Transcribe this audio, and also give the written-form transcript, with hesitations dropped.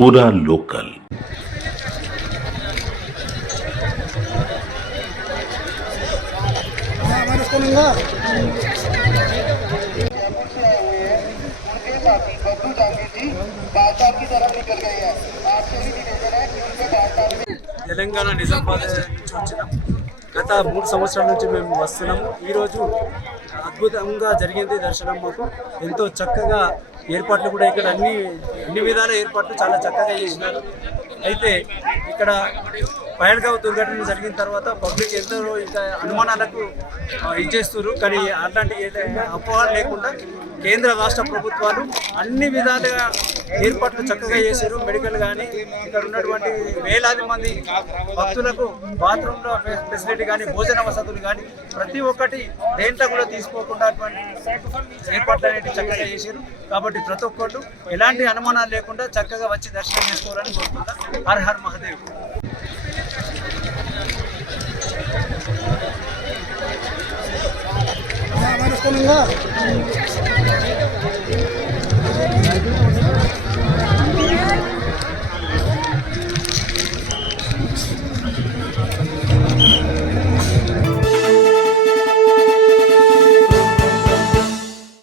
पूरा लोकल। తెలంగాణ నిజామాబాద్ నుంచి వచ్చినాం. గత 3 సంవత్సరాల నుంచి మేము వస్తున్నాము. ఈరోజు అద్భుతంగా జరిగింది దర్శనం. మాకు ఎంతో చక్కగా ఏర్పాట్లు కూడా ఇక్కడ అన్ని విధాల ఏర్పాట్లు చాలా చక్కగా చేసినారు. అయితే ఇక్కడ పహల్గావ్ దుర్ఘటన జరిగిన తర్వాత పబ్లిక్ ఎంతో ఇంకా అనుమానాలకు ఇచ్చేస్తున్నారు. కానీ అట్లాంటి అపోహలు లేకుండా కేంద్ర రాష్ట్ర ప్రభుత్వాలు అన్ని విధాలుగా ఏర్పాట్లు చక్కగా చేశారు. మెడికల్ కానీ ఇక్కడ ఉన్నటువంటి వేలాది మంది భక్తులకు బాత్రూంలో ఫెసిలిటీ కానీ భోజన వసతులు కానీ ప్రతి ఒక్కటి దేంట్లో కూడా తీసుకోకుండా అటువంటి ఏర్పాట్లు అనేవి చక్కగా చేశారు. కాబట్టి ప్రతి ఒక్కళ్ళు ఎలాంటి అనుమానాలు లేకుండా చక్కగా వచ్చి దర్శనం చేసుకోవాలని కోరుకుంటా. Her her Mahadev.